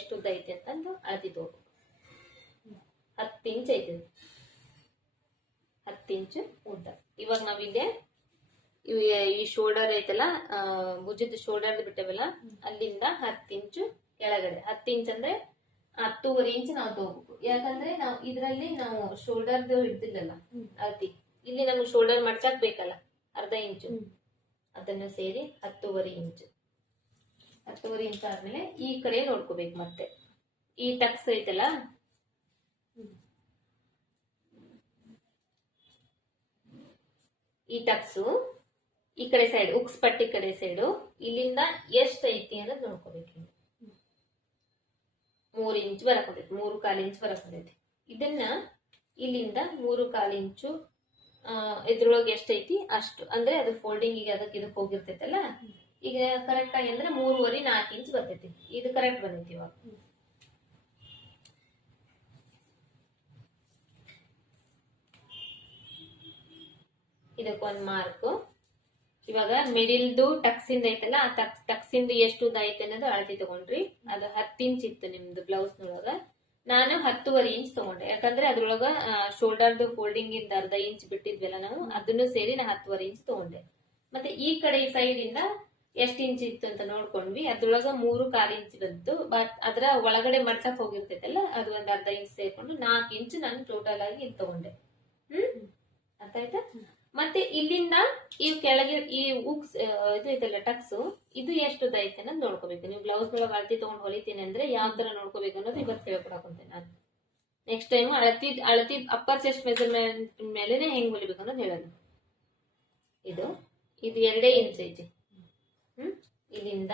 ಎಷ್ಟು ಉದ್ದ ಐತಿ ಅಂತಂದು ಅಳತಿ ತಗೋಬೇಕು. 10 ಇಂಚ್ ಐತಿ, 10 ಇಂಚ್ ಉದ್ದ. ಇವಾಗ ನಾವಿಲ್ಲಿ ಈ ಶೋಲ್ಡರ್ ಐತಲ್ಲ, ಭುಜದ ಶೋಲ್ಡರ್ ಬಿಟ್ಟವಲ್ಲ, ಅಲ್ಲಿಂದ 10 ಇಂಚು ಕೆಳಗಡೆ. 10 ಇಂಚ್ ಅಂದ್ರೆ 10.5 ಇಂಚ್ ನಾವು ತಗೋಬೇಕು. ಯಾಕಂದ್ರೆ ನಾವು ಇದರಲ್ಲಿ ನಾವು ಶೋಲ್ಡರ್ದು ಹಿಡ್ದಿಲ್ಲಲ್ಲ ಅಳತಿ, ಇಲ್ಲಿ ನಮ್ಗೆ ಶೋಲ್ಡರ್ ಮಡ್ಚಾಕ್ ಬೇಕಲ್ಲ ಅರ್ಧ ಇಂಚು, ಅದನ್ನ ಸೇರಿ 10.5 ಇಂಚ್. 10.5 ಇಂಚ್ ಆದ್ಮೇಲೆ ಈ ಕಡೆ ನೋಡ್ಕೋಬೇಕು. ಮತ್ತೆ ಈ ಟಕ್ಸ್ ಐತಲ್ಲ, ಈ ಟಕ್ಸು ಈ ಕಡೆ ಸೈಡ್, ಉಕ್ಸ್ ಪಟ್ಟಿ ಕಡೆ ಸೈಡು, ಇಲ್ಲಿಂದ ಎಷ್ಟ್ ಐತಿ ಅನ್ನೋದು ನೋಡ್ಕೋಬೇಕು. 3 ಇಂಚ್ ಬರಕೊಂಡೈತಿ, 3.25 ಇಂಚ್ ಬರಕೊಂಡೈತಿ. ಇದನ್ನ ಇಲ್ಲಿಂದ 3.25 ಇಂಚು ಇದ್ರೊಳಗೆ ಎಷ್ಟೈತಿ ಅಷ್ಟು, ಅಂದ್ರೆ ಅದು ಫೋಲ್ಡಿಂಗ್ ಈಗ ಅದಕ್ಕೆ ಇದಕ್ಕೆ ಹೋಗಿರ್ತೈತಲ್ಲ, ಈಗ ಕರೆಕ್ಟ್ ಆಗಿ ಅಂದ್ರೆ 3.25-4 ಇಂಚ್ ಬರ್ತೈತಿ. ಇದು ಕರೆಕ್ಟ್ ಬಂದೈತಿ. ಇವಾಗ ಇದಕ್ಕೊಂದ್ ಮಾರ್ಕ್. ಇವಾಗ ಮಿಡಿಲ್ದು ಟಕ್ಸಿಂದ ಐತಲ್ಲ, ಆ ಟಕ್ಸಿಂದ ಎಷ್ಟು ಉದ್ದ ಐತೆ ಅನ್ನೋದು ಅಳತಿ ತಗೊಂಡ್ರಿ. ಅದು 10 ಇಂಚ್ ಇತ್ತು ನಿಮ್ದು ಬ್ಲೌಸ್ ನೊಳಗ, ನಾನು 10.5 ಇಂಚ್ ತಗೊಂಡೆ. ಯಾಕಂದ್ರೆ ಅದ್ರೊಳಗ ಶೋಲ್ಡರ್ದು ಫೋಲ್ಡಿಂಗ್ ಇಂದ ಅರ್ಧ ಇಂಚ್ ಬಿಟ್ಟಿದ್ವಲ್ಲ ನಾವು, ಅದನ್ನು ಸೇರಿ ನಾ 10.5 ಇಂಚ್ ತಗೊಂಡೆ. ಮತ್ತೆ ಈ ಕಡೆ ಸೈಡ್ ಇಂದ ಎಷ್ಟ್ ಇಂಚ್ ಇತ್ತು ಅಂತ ನೋಡ್ಕೊಂಡ್ವಿ. ಅದ್ರೊಳಗ 3.25 ಇಂಚ್ ಬಂತು. ಬಟ್ ಅದ್ರ ಒಳಗಡೆ ಮಡ್ಸಕ್ ಹೋಗಿರ್ತೈತಲ್ಲ, ಅದು ಒಂದ್ ಅರ್ಧ ಇಂಚ್ ಸೇರ್ಕೊಂಡು 4 ಇಂಚ್ ನಾನು ಟೋಟಲ್ ಆಗಿ ಇಲ್ಲಿ ತಗೊಂಡೆ. ಅರ್ಥ ಆಯ್ತಾ? ಮತ್ತೆ ಇಲ್ಲಿಂದ ಈ ಕೆಳಗೆ ಈ ಉಕ್ಸ್ ಇದು ಐತಲ್ಲ ಟಕ್ಸ್, ಇದು ಎಷ್ಟು ಉದ್ದ ಐತೆ ಅನ್ನೋದು ನೋಡ್ಕೋಬೇಕು. ನೀವು ಬ್ಲೌಸ್ ಒಳಗೆ ಅಳತಿ ತಗೊಂಡ್ ಹೊಲಿತೀನಿ ಅಂದ್ರೆ ಯಾವ ತರ ನೋಡ್ಕೋಬೇಕು ಅನ್ನೋದು ಇವತ್ತು ಹೇಳ್ಕೊಡಕೊಂತೇನೆ ನಾನು. ನೆಕ್ಸ್ಟ್ ಟೈಮ್ ಅಳತಿ ಅಪ್ಪರ್ ಚೆಸ್ಟ್ ಮೆಜರ್ಮೆಂಟ್ ಮೇಲೆನೆ ಹೆಂಗ್ ಹೊಲಿಬೇಕು ಅನ್ನೋದು ಹೇಳೋಣ. ಇದು 2 ಇಂಚ್ ಐತಿ. ಇಲ್ಲಿಂದ